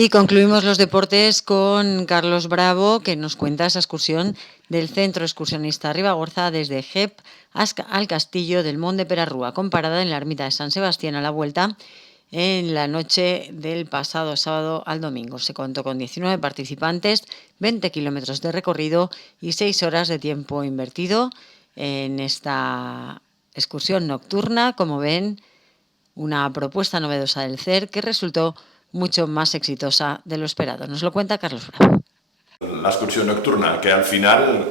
Y concluimos los deportes con Carlos Bravo, que nos cuenta esa excursión del Centro Excursionista Ribagorza desde Gep al Castillo del Monte Perarrúa, con parada en la ermita de San Sebastián a la vuelta en la noche del pasado sábado al domingo. Se contó con 19 participantes, 20 kilómetros de recorrido y 6 horas de tiempo invertido en esta excursión nocturna. Como ven, una propuesta novedosa del CER que resultó mucho más exitosa de lo esperado. Nos lo cuenta Carlos Bravo. La excursión nocturna, que al final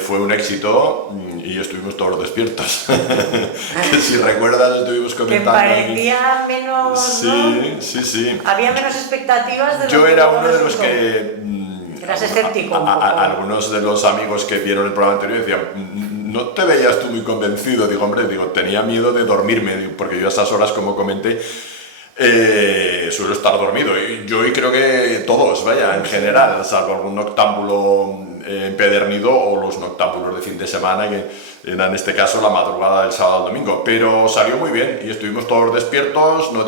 fue un éxito y estuvimos todos despiertos. Que si recuerdas estuvimos comentando... Que parecía menos... Sí, ¿no? sí. Había menos expectativas de lo Yo era uno de los que... Eras escéptico un poco. Algunos de los amigos que vieron el programa anterior decían, ¿no te veías tú muy convencido? Digo, hombre, tenía miedo de dormirme, porque yo a esas horas, como comenté, suelo estar dormido. Y yo creo que todos, vaya, en general, salvo algún noctámbulo empedernido o los noctámbulos de fin de semana, que era en este caso la madrugada del sábado al domingo. Pero salió muy bien y estuvimos todos despiertos, no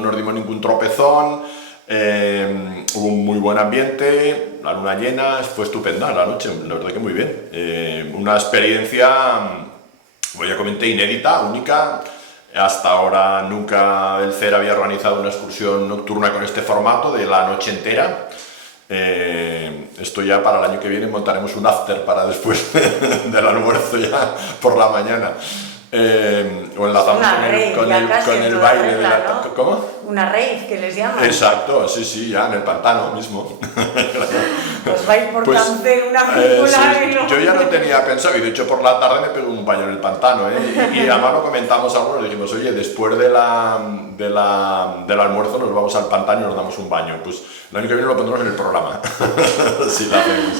nos dimos ningún tropezón. Hubo un muy buen ambiente, la luna llena, fue estupenda la noche, la verdad que muy bien. Una experiencia, ya comenté, inédita, única. Hasta ahora nunca el CER había organizado una excursión nocturna con este formato de la noche entera. Esto ya para el año que viene montaremos un after para después del almuerzo ya por la mañana. O enlazamos con el baile de la... ¿no? ¿Cómo? Una rave, que les llaman. Exacto, sí, ya en el pantano mismo. Pues vais por Cancel una película sí, yo ya no tenía pensado, y de hecho por la tarde me pegó un baño en el pantano, y además lo comentamos algunos, dijimos, oye, después del almuerzo nos vamos al pantano y nos damos un baño. Pues el año que viene lo pondremos en el programa, si lo hacemos.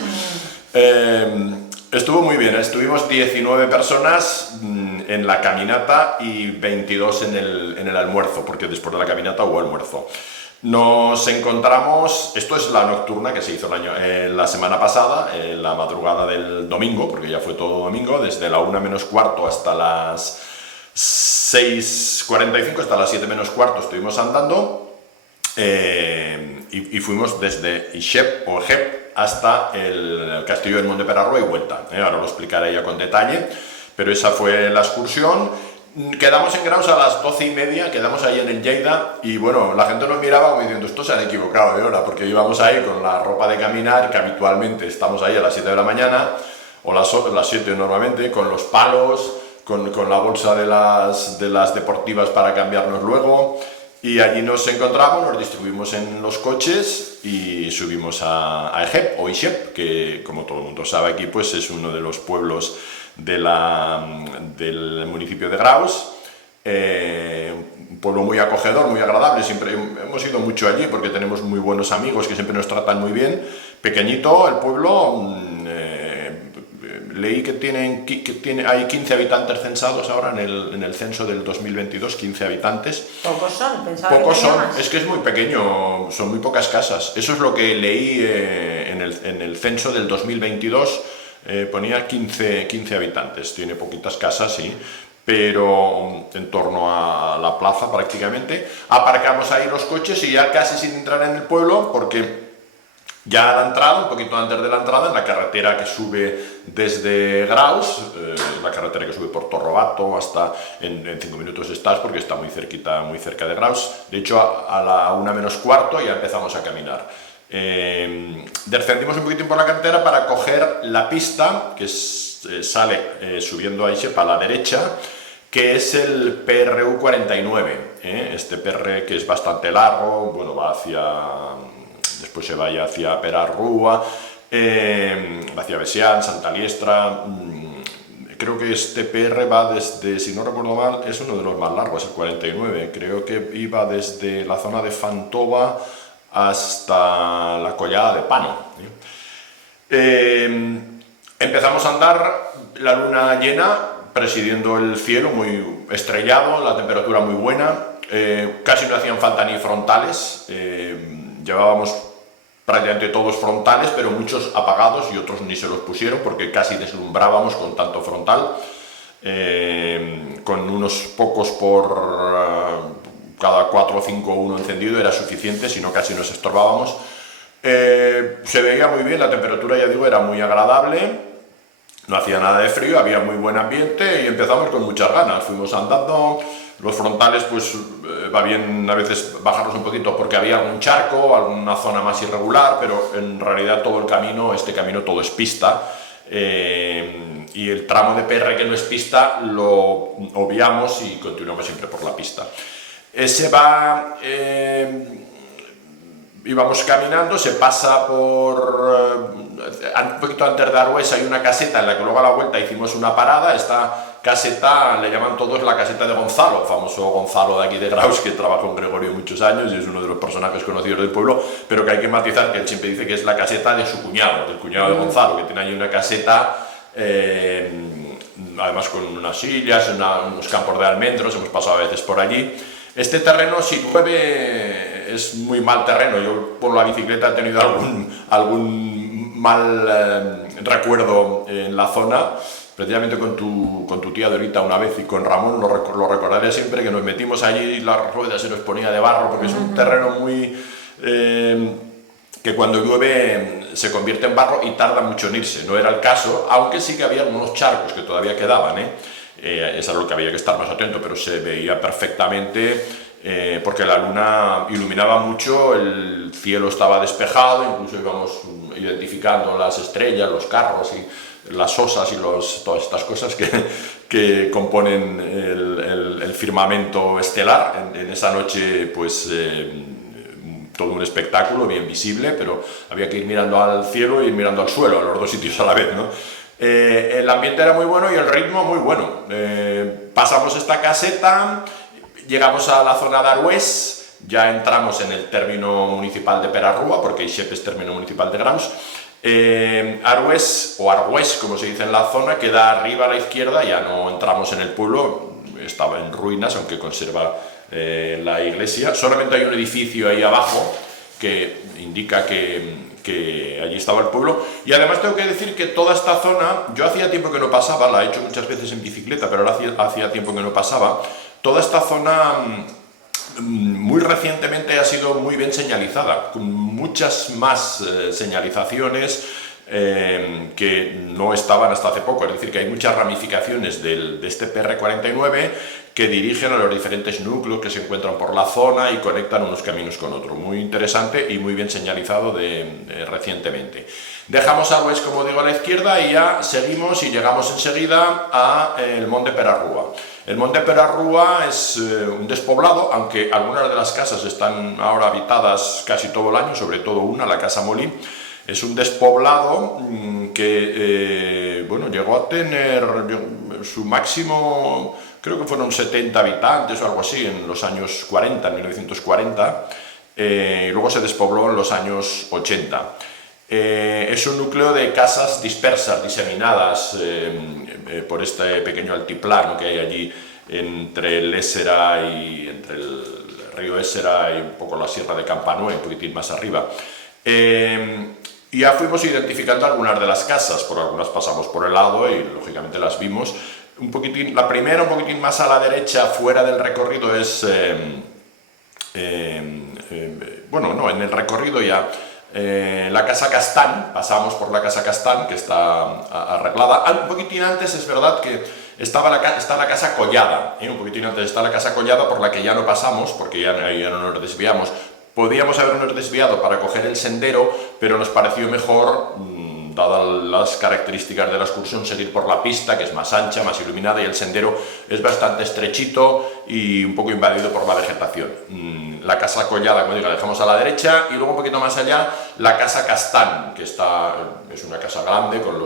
Estuvo muy bien, estuvimos 19 personas en la caminata y 22 en el almuerzo, porque después de la caminata hubo almuerzo. Nos encontramos, esto es la nocturna que se hizo la semana pasada, la madrugada del domingo, porque ya fue todo domingo, desde la 1 menos cuarto hasta las 6:45, hasta las 7 menos cuarto estuvimos andando, y fuimos desde Ixep o Gep hasta el Castillo del Monte Perarrúa y vuelta. Ahora lo explicaré ya con detalle, pero esa fue la excursión. Quedamos en Graus a las 12:30, quedamos ahí en el Lleida y bueno, la gente nos miraba como diciendo, estos se han equivocado de hora, porque íbamos ahí con la ropa de caminar, que habitualmente estamos ahí a las 7 de la mañana, o las 7 normalmente, con los palos, con la bolsa de las deportivas para cambiarnos luego. Y allí nos encontramos, nos distribuimos en los coches y subimos a Egep o Ixep, que como todo el mundo sabe aquí, pues es uno de los pueblos del municipio de Graus. Un pueblo muy acogedor, muy agradable, siempre hemos ido mucho allí porque tenemos muy buenos amigos que siempre nos tratan muy bien. Pequeñito el pueblo, leí que hay 15 habitantes censados ahora en el censo del 2022, 15 habitantes. Pocos son, pensaba Pocos que son, más. es que es muy pequeño, son muy pocas casas. Eso es lo que leí en el censo del 2022, ponía 15 habitantes, tiene poquitas casas, sí, pero en torno a la plaza prácticamente. Aparcamos ahí los coches y ya casi sin entrar en el pueblo, porque ya a la entrada, un poquito antes de la entrada, en la carretera que sube desde Graus, la carretera que sube por Torrobato, hasta en 5 minutos estás, porque está muy cerca de Graus. De hecho, a la 1 menos cuarto ya empezamos a caminar. Descendimos un poquitín por la carretera para coger la pista que sale subiendo a Ixep a la derecha, que es el PRU 49, este PR que es bastante largo, bueno, va después se vaya hacia Perarrúa, hacia Besián, Santa Liestra. Creo que este PR va desde, si no recuerdo mal, es uno de los más largos, el 49. Creo que iba desde la zona de Fantova hasta la Collada de Pano. Empezamos a andar, la luna llena, presidiendo el cielo, muy estrellado, la temperatura muy buena, casi no hacían falta ni frontales, llevábamos prácticamente todos frontales, pero muchos apagados y otros ni se los pusieron porque casi deslumbrábamos con tanto frontal, con unos pocos cada 4 o 5 uno encendido era suficiente, si no casi nos estorbábamos. Se veía muy bien, la temperatura, ya digo, era muy agradable, no hacía nada de frío, había muy buen ambiente y empezamos con muchas ganas. Fuimos andando, los frontales pues va bien a veces bajarlos un poquito porque había algún charco, alguna zona más irregular, pero en realidad todo el camino, este camino todo es pista. Y el tramo de PR que no es pista lo obviamos y continuamos siempre por la pista. Íbamos caminando, se pasa por un poquito antes de Arués hay una caseta en la que luego a la vuelta hicimos una parada. Esta caseta le llaman todos la caseta de Gonzalo, famoso Gonzalo de aquí de Graus, que trabajó con Gregorio muchos años y es uno de los personajes conocidos del pueblo, pero que hay que matizar que él siempre dice que es la caseta de su cuñado, del cuñado de Gonzalo, que tiene ahí una caseta, además con unas sillas, unos campos de almendros, hemos pasado a veces por allí. Este terreno, si llueve, es muy mal terreno. Yo por la bicicleta he tenido algún mal recuerdo en la zona, precisamente con tu tía Dorita una vez y con Ramón, lo recordaré siempre, que nos metimos allí y la rueda se nos ponía de barro, porque es un terreno muy... que cuando llueve se convierte en barro y tarda mucho en irse. No era el caso, aunque sí que había algunos charcos que todavía quedaban, eso es lo que había que estar más atento, pero se veía perfectamente porque la luna iluminaba mucho, el cielo estaba despejado, incluso íbamos identificando las estrellas, los carros y las osas y todas estas cosas que componen el firmamento estelar. En esa noche pues todo un espectáculo bien visible, pero había que ir mirando al cielo y ir mirando al suelo, a los dos sitios a la vez, ¿no? El ambiente era muy bueno y el ritmo muy bueno. Pasamos esta caseta, llegamos a la zona de Arués, ya entramos en el término municipal de Perarrúa, porque Ixep es término municipal de Graus. Arués, o Argüés, como se dice en la zona, queda arriba a la izquierda, ya no entramos en el pueblo, estaba en ruinas, aunque conserva la iglesia. Solamente hay un edificio ahí abajo que indica que allí estaba el pueblo, y además tengo que decir que toda esta zona, yo hacía tiempo que no pasaba, la he hecho muchas veces en bicicleta, pero ahora hacía tiempo que no pasaba. Toda esta zona muy recientemente ha sido muy bien señalizada, con muchas más señalizaciones que no estaban hasta hace poco. Es decir, que hay muchas ramificaciones de este PR49 que dirigen a los diferentes núcleos que se encuentran por la zona y conectan unos caminos con otros. Muy interesante y muy bien señalizado recientemente. Dejamos Arués, como digo, a la izquierda y ya seguimos y llegamos enseguida al Monte Perarrúa. El Monte Perarrúa es un despoblado, aunque algunas de las casas están ahora habitadas casi todo el año, sobre todo una, la Casa Molí. Es un despoblado que bueno, llegó a tener su máximo, creo que fueron 70 habitantes o algo así, en los años 40, en 1940, y luego se despobló en los años 80. Es un núcleo de casas dispersas, diseminadas por este pequeño altiplano que hay allí entre el Ésera y entre el río Ésera y un poco la sierra de Campanue, un poquitín más arriba. Y ya fuimos identificando algunas de las casas, por algunas pasamos por el lado y lógicamente las vimos. Un poquitín, la primera, un poquitín más a la derecha, fuera del recorrido, es... bueno, no, en el recorrido ya... la Casa Castán, pasamos por la Casa Castán, que está arreglada. Un poquitín antes es verdad que está la Casa Collada, un poquitín antes está la Casa Collada, por la que ya no pasamos, porque ya no nos desviamos. Podíamos habernos desviado para coger el sendero, pero nos pareció mejor, dadas las características de la excursión, seguir por la pista, que es más ancha, más iluminada, y el sendero es bastante estrechito y un poco invadido por la vegetación. La Casa Collada, como digo, la dejamos a la derecha, y luego un poquito más allá, la Casa Castán, que es una casa grande con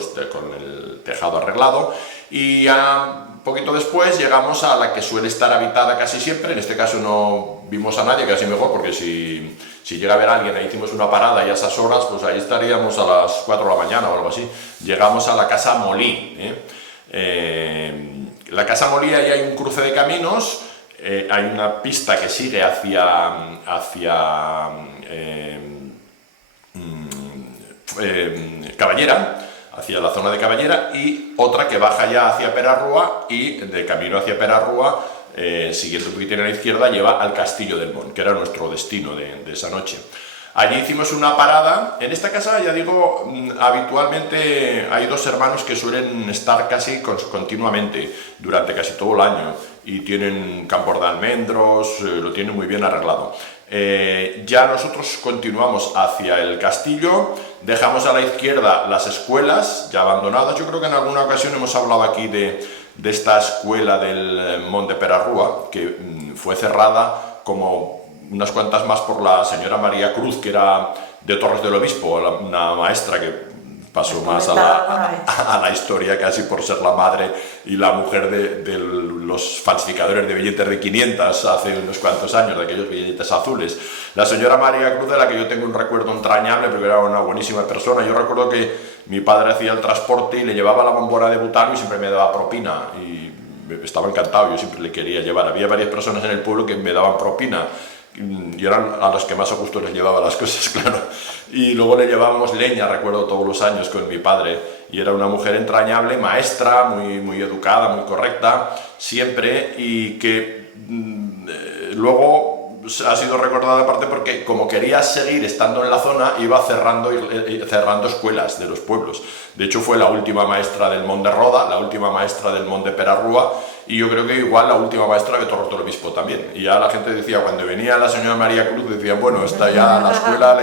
el tejado arreglado, y un poquito después llegamos a la que suele estar habitada casi siempre. En este caso no vimos a nadie, casi mejor, porque si llega a ver a alguien, ahí hicimos una parada y a esas horas, pues ahí estaríamos a las 4 de la mañana o algo así. Llegamos a la Casa Molí. La Casa Molí, ahí hay un cruce de caminos, hay una pista que sigue hacia Caballera, hacia la zona de Caballera, y otra que baja ya hacia Perarrúa, y de camino hacia Perarrúa siguiendo un poquitín a la izquierda, lleva al Castillo del Mon, que era nuestro destino de esa noche. Allí hicimos una parada. En esta casa, ya digo, habitualmente hay dos hermanos que suelen estar casi continuamente, durante casi todo el año, y tienen campos de almendros, lo tienen muy bien arreglado. Ya nosotros continuamos hacia el castillo, dejamos a la izquierda las escuelas ya abandonadas. Yo creo que en alguna ocasión hemos hablado aquí de esta escuela del Mont de Perarrúa, que fue cerrada como unas cuantas más por la señora María Cruz, que era de Torres del Obispo, una maestra que pasó más a la historia casi por ser la madre y la mujer de los falsificadores de billetes de 500 hace unos cuantos años, de aquellos billetes azules. La señora María Cruz, de la que yo tengo un recuerdo entrañable, porque era una buenísima persona. Yo recuerdo que mi padre hacía el transporte y le llevaba la bombona de butano y siempre me daba propina, y estaba encantado, yo siempre le quería llevar. Había varias personas en el pueblo que me daban propina, y eran a los que más a gusto les llevaba las cosas, claro. Y luego le llevábamos leña, recuerdo, todos los años con mi padre, y era una mujer entrañable, maestra, muy educada, muy correcta, siempre, y que luego ha sido recordada aparte porque, como quería seguir estando en la zona, iba cerrando escuelas de los pueblos. De hecho, fue la última maestra del Mont de Roda, la última maestra del Mont de Perarrúa, y yo creo que igual la última maestra de Torres del Obispo también. Y ya la gente decía, cuando venía la señora María Cruz, decían, bueno, esta ya la escuela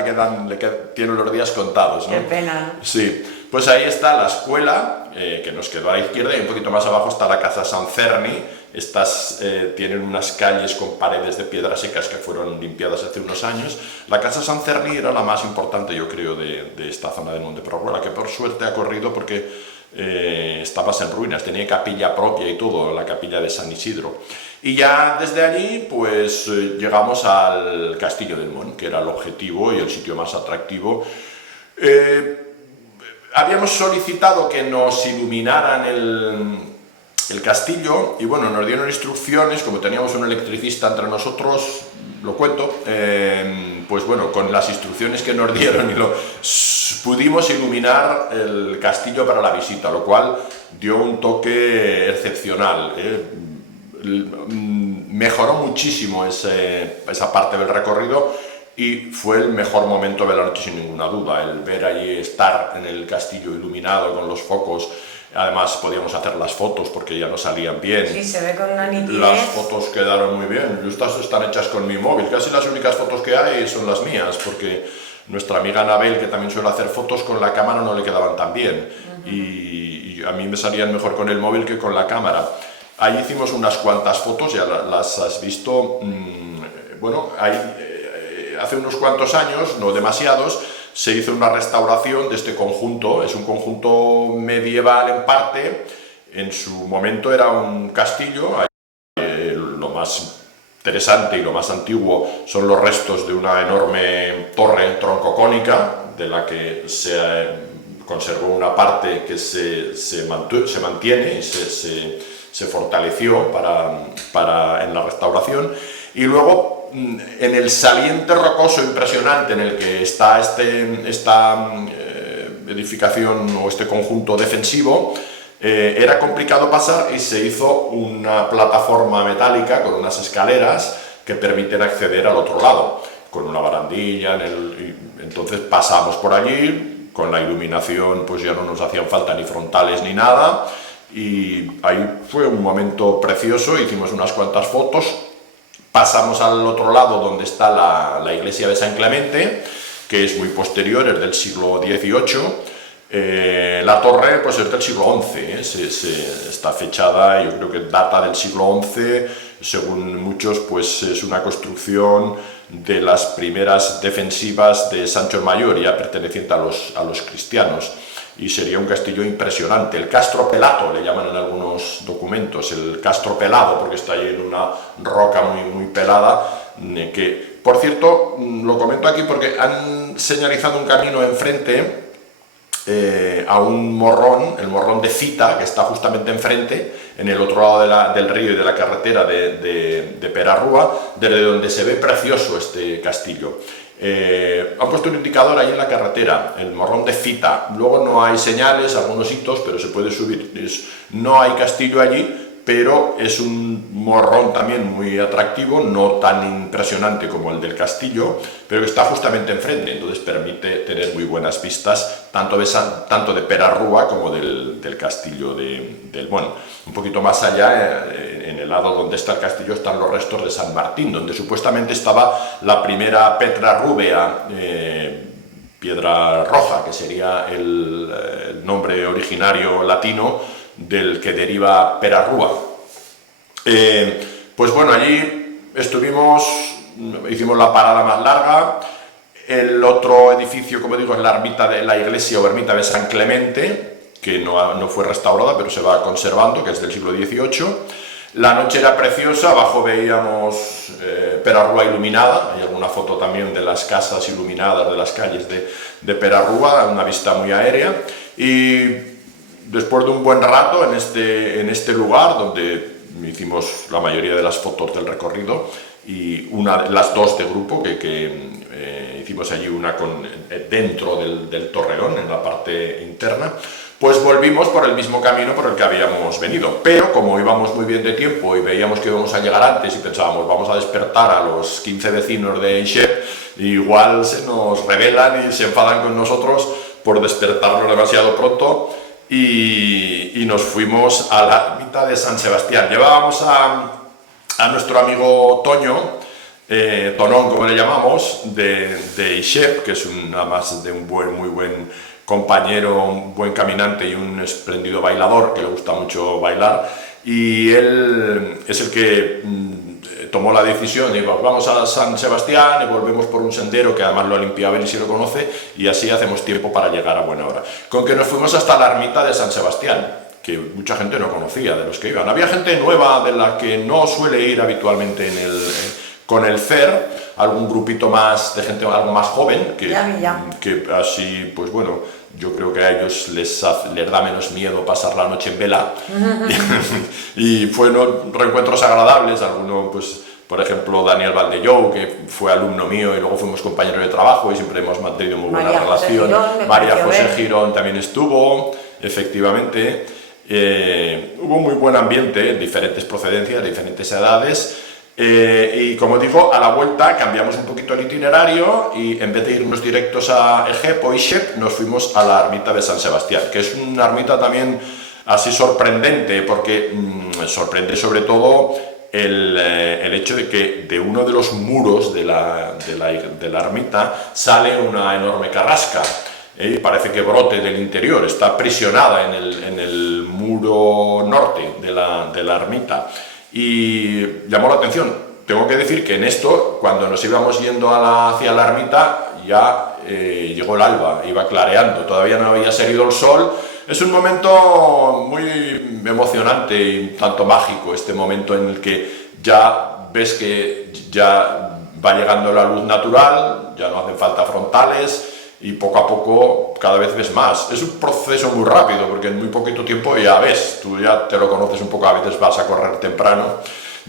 tiene los días contados, ¿no? Qué pena. Sí, pues ahí está la escuela, que nos quedó a la izquierda, y un poquito más abajo está la Casa San Cerni. Estas tienen unas calles con paredes de piedras secas que fueron limpiadas hace unos años. La Casa San Cerni era la más importante, yo creo, de esta zona del Mont de Perarrúa, la que por suerte ha corrido porque estaba en ruinas, tenía capilla propia y todo, la capilla de San Isidro. Y ya desde allí pues llegamos al Castillo del Mon, que era el objetivo y el sitio más atractivo. Habíamos solicitado que nos iluminaran el castillo, y bueno, nos dieron instrucciones, como teníamos un electricista entre nosotros, lo cuento, pues bueno, con las instrucciones que nos dieron pudimos iluminar el castillo para la visita, lo cual dio un toque excepcional. Mejoró muchísimo esa parte del recorrido, y fue el mejor momento de la noche sin ninguna duda, el ver allí, estar en el castillo iluminado con los focos. Además podíamos hacer las fotos porque ya no salían bien. Sí, se ve con una nitidez. Las fotos quedaron muy bien. Estas están hechas con mi móvil. Casi las únicas fotos que hay son las mías, porque nuestra amiga Anabel, que también suele hacer fotos, con la cámara no le quedaban tan bien. Y a mí me salían mejor con el móvil que con la cámara. Ahí hicimos unas cuantas fotos, ya las has visto. Bueno, hace unos cuantos años, no demasiados, se hizo una restauración de este conjunto. Es un conjunto medieval en parte. En su momento era un castillo. Lo más interesante y lo más antiguo son los restos de una enorme torre troncocónica, de la que se conservó una parte que se mantiene y se fortaleció en la restauración. Y luego, en el saliente rocoso impresionante en el que está esta edificación o este conjunto defensivo, era complicado pasar, y se hizo una plataforma metálica con unas escaleras que permiten acceder al otro lado, con una barandilla. Entonces pasamos por allí, con la iluminación pues ya no nos hacían falta ni frontales ni nada, y ahí fue un momento precioso. Hicimos unas cuantas fotos. Pasamos al otro lado, donde está la iglesia de San Clemente, que es muy posterior, es del siglo XVIII. La torre pues es del siglo XI, está fechada, yo creo que data del siglo XI, según muchos pues es una construcción de las primeras defensivas de Sancho el Mayor, ya perteneciente a los cristianos. Y sería un castillo impresionante. El Castro Pelato le llaman en algunos documentos, el Castro Pelado, porque está ahí en una roca muy pelada, que, por cierto, lo comento aquí porque han señalizado un camino enfrente a un morrón, el morrón de Cita, que está justamente enfrente, en el otro lado del río y de la carretera de Perarrúa, desde donde se ve precioso este castillo. Han puesto un indicador ahí en la carretera, el morrón de Cita. Luego no hay señales, algunos hitos, pero se puede subir. No hay castillo allí, pero es un morrón también muy atractivo, no tan impresionante como el del castillo, pero que está justamente enfrente, entonces permite tener muy buenas vistas tanto de Perarrúa como del castillo bueno, un poquito más allá, en el lado donde está el castillo, están los restos de San Martín, donde supuestamente estaba la primera Petra rubea, piedra roja, que sería el nombre originario latino del que deriva Perarrúa. Pues bueno, allí hicimos la parada más larga. El otro edificio, como digo, es la ermita de la iglesia o ermita de San Clemente, que no fue restaurada, pero se va conservando, que es del siglo XVIII. La noche era preciosa, abajo veíamos Perarrúa iluminada, hay alguna foto también de las casas iluminadas de las calles de Perarrúa, una vista muy aérea, y después de un buen rato en este lugar, donde hicimos la mayoría de las fotos del recorrido, y las dos de grupo que hicimos allí, una dentro del torreón, en la parte interna, pues volvimos por el mismo camino por el que habíamos venido, pero como íbamos muy bien de tiempo y veíamos que íbamos a llegar antes y pensábamos vamos a despertar a los 15 vecinos de Ixep, igual se nos rebelan y se enfadan con nosotros por despertarnos demasiado pronto, y nos fuimos a la ermita de San Sebastián. Llevábamos a nuestro amigo Toño, Tonón como le llamamos, de Ixep, que es además de un muy buen compañero, un buen caminante y un espléndido bailador, que le gusta mucho bailar, y él es el que tomó la decisión de vamos a San Sebastián y volvemos por un sendero que además lo ha limpiado él y si lo conoce, y así hacemos tiempo para llegar a buena hora. Con que nos fuimos hasta la ermita de San Sebastián, que mucha gente no conocía de los que iban. Había gente nueva de la que no suele ir habitualmente con el CER, algún grupito más de gente algo más joven, que así, pues bueno, yo creo que a ellos les da menos miedo pasar la noche en vela. Y fueron reencuentros agradables, alguno, pues, por ejemplo, Daniel Valdellou, que fue alumno mío y luego fuimos compañeros de trabajo y siempre hemos mantenido muy buena relación. María José Girón también estuvo, efectivamente. Hubo muy buen ambiente, diferentes procedencias, diferentes edades. Y como digo, a la vuelta cambiamos un poquito el itinerario y en vez de irnos directos a Ejep o Ixep, nos fuimos a la ermita de San Sebastián, que es una ermita también así sorprendente, porque sorprende sobre todo el hecho de que de uno de los muros de la ermita sale una enorme carrasca. Parece que brote del interior, está aprisionada en el muro norte de la ermita. Y llamó la atención. Tengo que decir que en esto, cuando nos íbamos yendo hacia la ermita, ya llegó el alba, iba clareando, todavía no había salido el sol. Es un momento muy emocionante y tanto mágico, este momento en el que ya ves que ya va llegando la luz natural, ya no hacen falta frontales, y poco a poco cada vez ves más. Es un proceso muy rápido porque en muy poquito tiempo ya ves, tú ya te lo conoces un poco, a veces vas a correr temprano.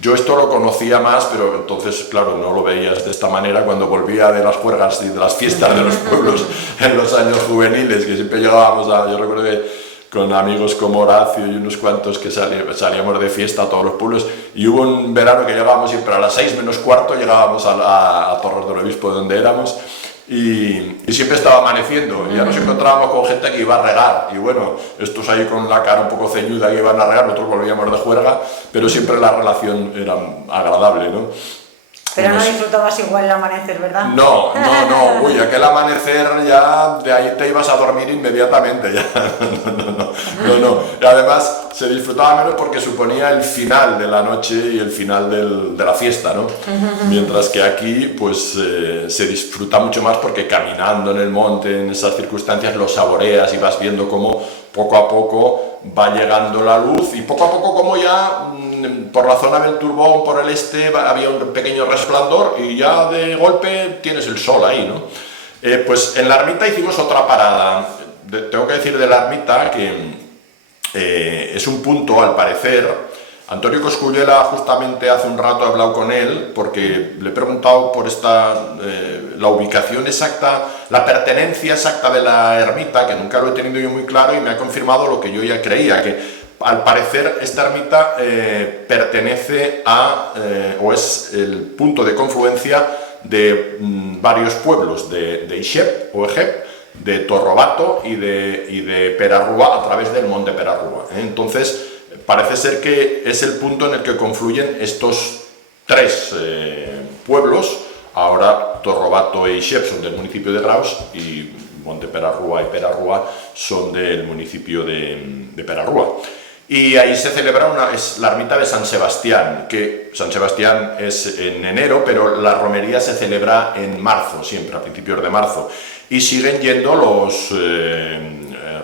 Yo esto lo conocía más, pero entonces, claro, no lo veías de esta manera cuando volvía de las juergas y de las fiestas de los pueblos en los años juveniles, que siempre llegábamos yo recuerdo que con amigos como Horacio y unos cuantos que salíamos de fiesta a todos los pueblos, y hubo un verano que llegábamos siempre a las 6 menos cuarto, llegábamos a Torres del Obispo, donde éramos, y siempre estaba amaneciendo, y ya nos encontrábamos con gente que iba a regar, y bueno, estos ahí con la cara un poco ceñuda que iban a regar, nosotros volvíamos de juerga, pero siempre la relación era agradable, ¿no? Pero no disfrutabas igual el amanecer, ¿verdad? No, uy, aquel amanecer ya de ahí te ibas a dormir inmediatamente, ya, no. Y además se disfrutaba menos porque suponía el final de la noche y el final de la fiesta, ¿no? Mientras que aquí, pues, se disfruta mucho más porque caminando en el monte, en esas circunstancias, lo saboreas y vas viendo cómo poco a poco va llegando la luz y poco a poco como ya por la zona del Turbón, por el este, había un pequeño resplandor y ya de golpe tienes el sol ahí, ¿no? Pues en la ermita hicimos otra parada. Tengo que decir de la ermita que es un punto, al parecer. Antonio Cosculluela justamente hace un rato he hablado con él porque le he preguntado por la ubicación exacta, la pertenencia exacta de la ermita, que nunca lo he tenido yo muy claro, y me ha confirmado lo que yo ya creía, que al parecer esta ermita pertenece a, o es el punto de confluencia de varios pueblos de Ixep o Egep, de Torrobato y de Perarrúa a través del monte Perarrúa. Entonces, parece ser que es el punto en el que confluyen estos tres pueblos. Ahora Torrobato e Ixep son del municipio de Graus y Monte Perarrúa y Perarrúa son del municipio de Perarrúa. Y ahí se celebra es la ermita de San Sebastián, que San Sebastián es en enero, pero la romería se celebra en marzo, siempre a principios de marzo. Y siguen yendo los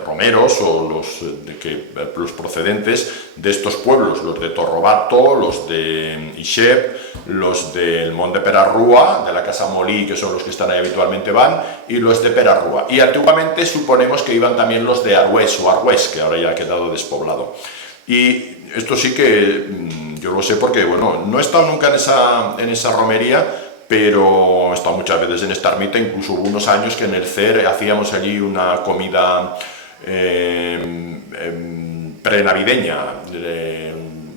romeros o los procedentes de estos pueblos, los de Torrobato, los de Ixep, los del Monte Perarrúa, de la Casa Molí, que son los que están ahí habitualmente van, y los de Perarrúa. Y antiguamente suponemos que iban también los de Arhués o Arhués, que ahora ya ha quedado despoblado. Y esto sí que yo lo sé porque, bueno, no he estado nunca en esa romería, pero he estado muchas veces en esta ermita. Incluso hubo unos años que en el CER hacíamos allí una comida prenavideña.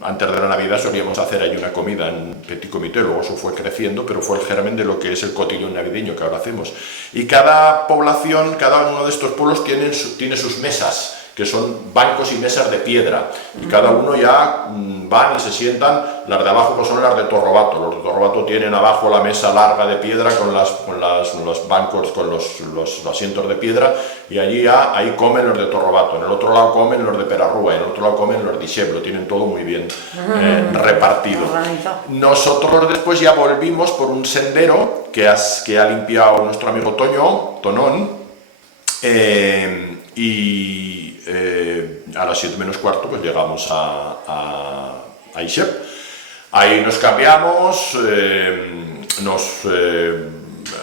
Antes de la Navidad solíamos hacer allí una comida en petit comité, luego eso fue creciendo, pero fue el germen de lo que es el cotillón navideño que ahora hacemos. Y cada población, cada uno de estos pueblos tiene sus mesas, que son bancos y mesas de piedra, y cada uno ya van y se sientan. Las de abajo pues son las de Torrobato. Los de Torrobato tienen abajo la mesa larga de piedra con los bancos, con los asientos de piedra, y allí ya ahí comen los de Torrobato. En el otro lado comen los de Perarrúa, en el otro lado comen los de Ixep. Lo tienen todo muy bien repartido. Nosotros después ya volvimos por un sendero que ha limpiado nuestro amigo Tonón, y a las 7 menos cuarto pues llegamos a Ixep. Ahí nos cambiamos, nos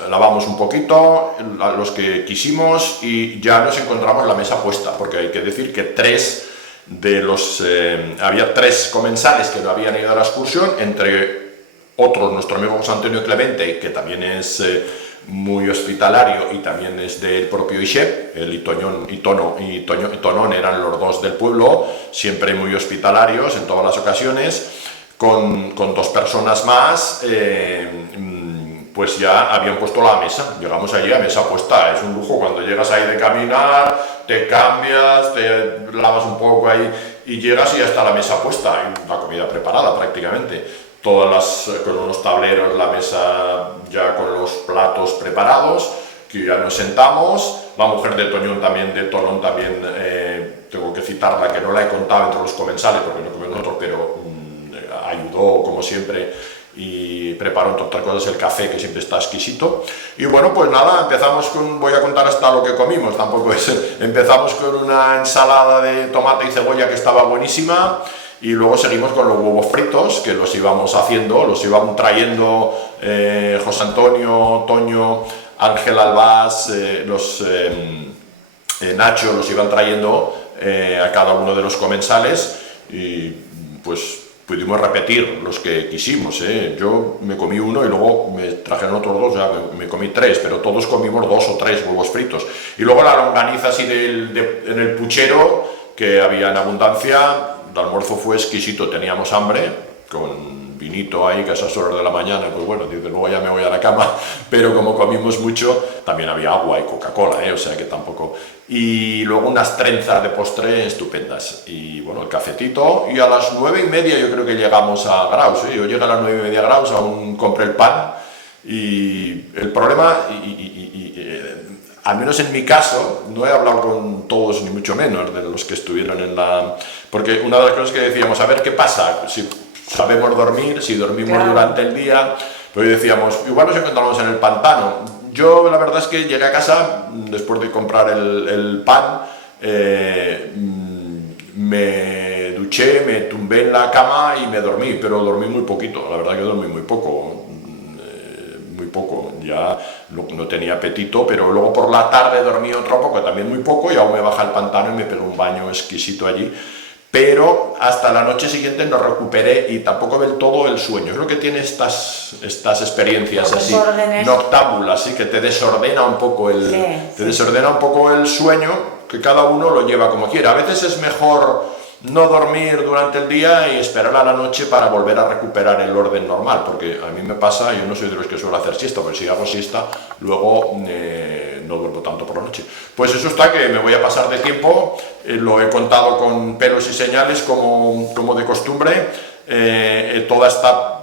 lavamos un poquito, a los que quisimos, y ya nos encontramos la mesa puesta, porque hay que decir que había tres comensales que no habían ido a la excursión, entre otros nuestro amigo José Antonio Clemente, que también es muy hospitalario y también es del propio Ixep. El y Tonón eran los dos del pueblo, siempre muy hospitalarios en todas las ocasiones. Con dos personas más, pues ya habían puesto la mesa. Llegamos allí a mesa puesta. Es un lujo cuando llegas ahí de caminar, te cambias, te lavas un poco ahí y llegas y ya está la mesa puesta, y la comida preparada prácticamente. Con unos tableros, la mesa ya con los platos preparados, que ya nos sentamos. La mujer de Tonón también, tengo que citarla, que no la he contado entre los comensales porque no comen nosotros, pero ayudó como siempre y preparó entre otras cosas el café, que siempre está exquisito. Y bueno, pues nada, voy a contar hasta lo que comimos, empezamos con una ensalada de tomate y cebolla que estaba buenísima. Y luego seguimos con los huevos fritos, que los íbamos haciendo, los iban trayendo José Antonio, Toño, Ángel Albás, Nacho, los iban trayendo a cada uno de los comensales, y pues pudimos repetir los que quisimos. Yo me comí uno y luego me trajeron otros dos, ya me comí tres, pero todos comimos 2 o 3 huevos fritos. Y luego la longaniza así en el puchero, que había en abundancia. El almuerzo fue exquisito, teníamos hambre, con vinito ahí, que a esas horas de la mañana, pues bueno, desde luego ya me voy a la cama, pero como comimos mucho, también había agua y Coca-Cola, o sea que tampoco. Y luego unas trenzas de postre estupendas, y bueno, el cafetito, y a las 9:30 yo creo que llegamos a Graus. Yo llegué a las 9:30 a Graus, aún compré el pan, y el problema, al menos en mi caso, no he hablado con todos, ni mucho menos, de los que estuvieron porque una de las cosas que decíamos, a ver qué pasa, si sabemos dormir, si dormimos durante el día, pues decíamos, igual nos encontramos en el pantano. Yo la verdad es que llegué a casa, después de comprar el pan, me duché, me tumbé en la cama y me dormí, pero dormí muy poquito, la verdad que dormí muy poco. Ya no tenía apetito, pero luego por la tarde dormí otro poco, también muy poco, y aún me baja el pantano y me pegó un baño exquisito allí. Pero hasta la noche siguiente no recuperé, y tampoco del todo el sueño. Es lo que tiene estas experiencias así noctámbulas, ¿sí? Que te desordena un poco desordena un poco el sueño, que cada uno lo lleva como quiera. A veces es mejor no dormir durante el día y esperar a la noche para volver a recuperar el orden normal, porque a mí me pasa, yo no soy de los que suelo hacer siesta, porque si hago siesta, luego no duermo tanto por la noche. Pues eso está, que me voy a pasar de tiempo, lo he contado con pelos y señales como de costumbre, toda esta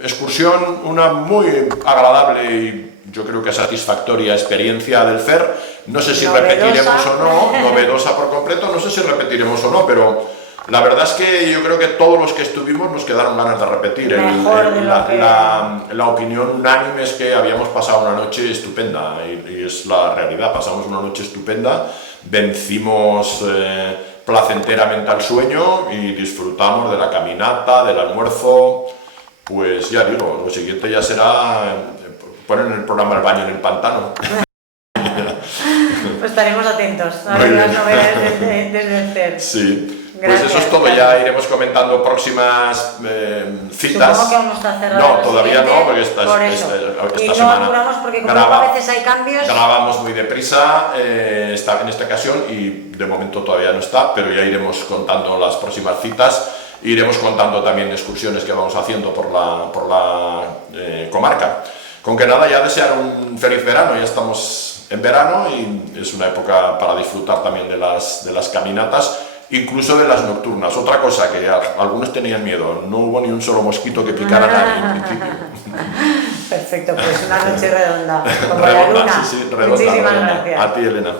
excursión, una muy agradable y yo creo que satisfactoria experiencia del FER. No sé si repetiremos o no, novedosa por completo, no sé si repetiremos o no, pero la verdad es que yo creo que todos los que estuvimos nos quedaron ganas de repetir. La opinión unánime es que habíamos pasado una noche estupenda y es la realidad, pasamos una noche estupenda, vencimos placenteramente al sueño y disfrutamos de la caminata, del almuerzo. Pues ya digo, lo siguiente ya será poner en el programa El baño en el pantano. Pues estaremos atentos a ver las novedades desde el CER. Sí. Gracias, pues eso es todo, ya iremos comentando próximas citas. Supongo que aún no está cerrado. No, todavía no, porque esta y semana no apuramos porque como a veces hay cambios. Grabamos muy deprisa en esta ocasión y de momento todavía no está, pero ya iremos contando las próximas citas. Iremos contando también excursiones que vamos haciendo por la comarca. Con que nada, ya desear un feliz verano, ya estamos en verano y es una época para disfrutar también de las caminatas, incluso de las nocturnas. Otra cosa que algunos tenían miedo, no hubo ni un solo mosquito que picara a nadie en principio. Perfecto, pues una noche redonda. Como redonda, la luna. sí, redonda. Muchísimas gracias. A ti, Elena.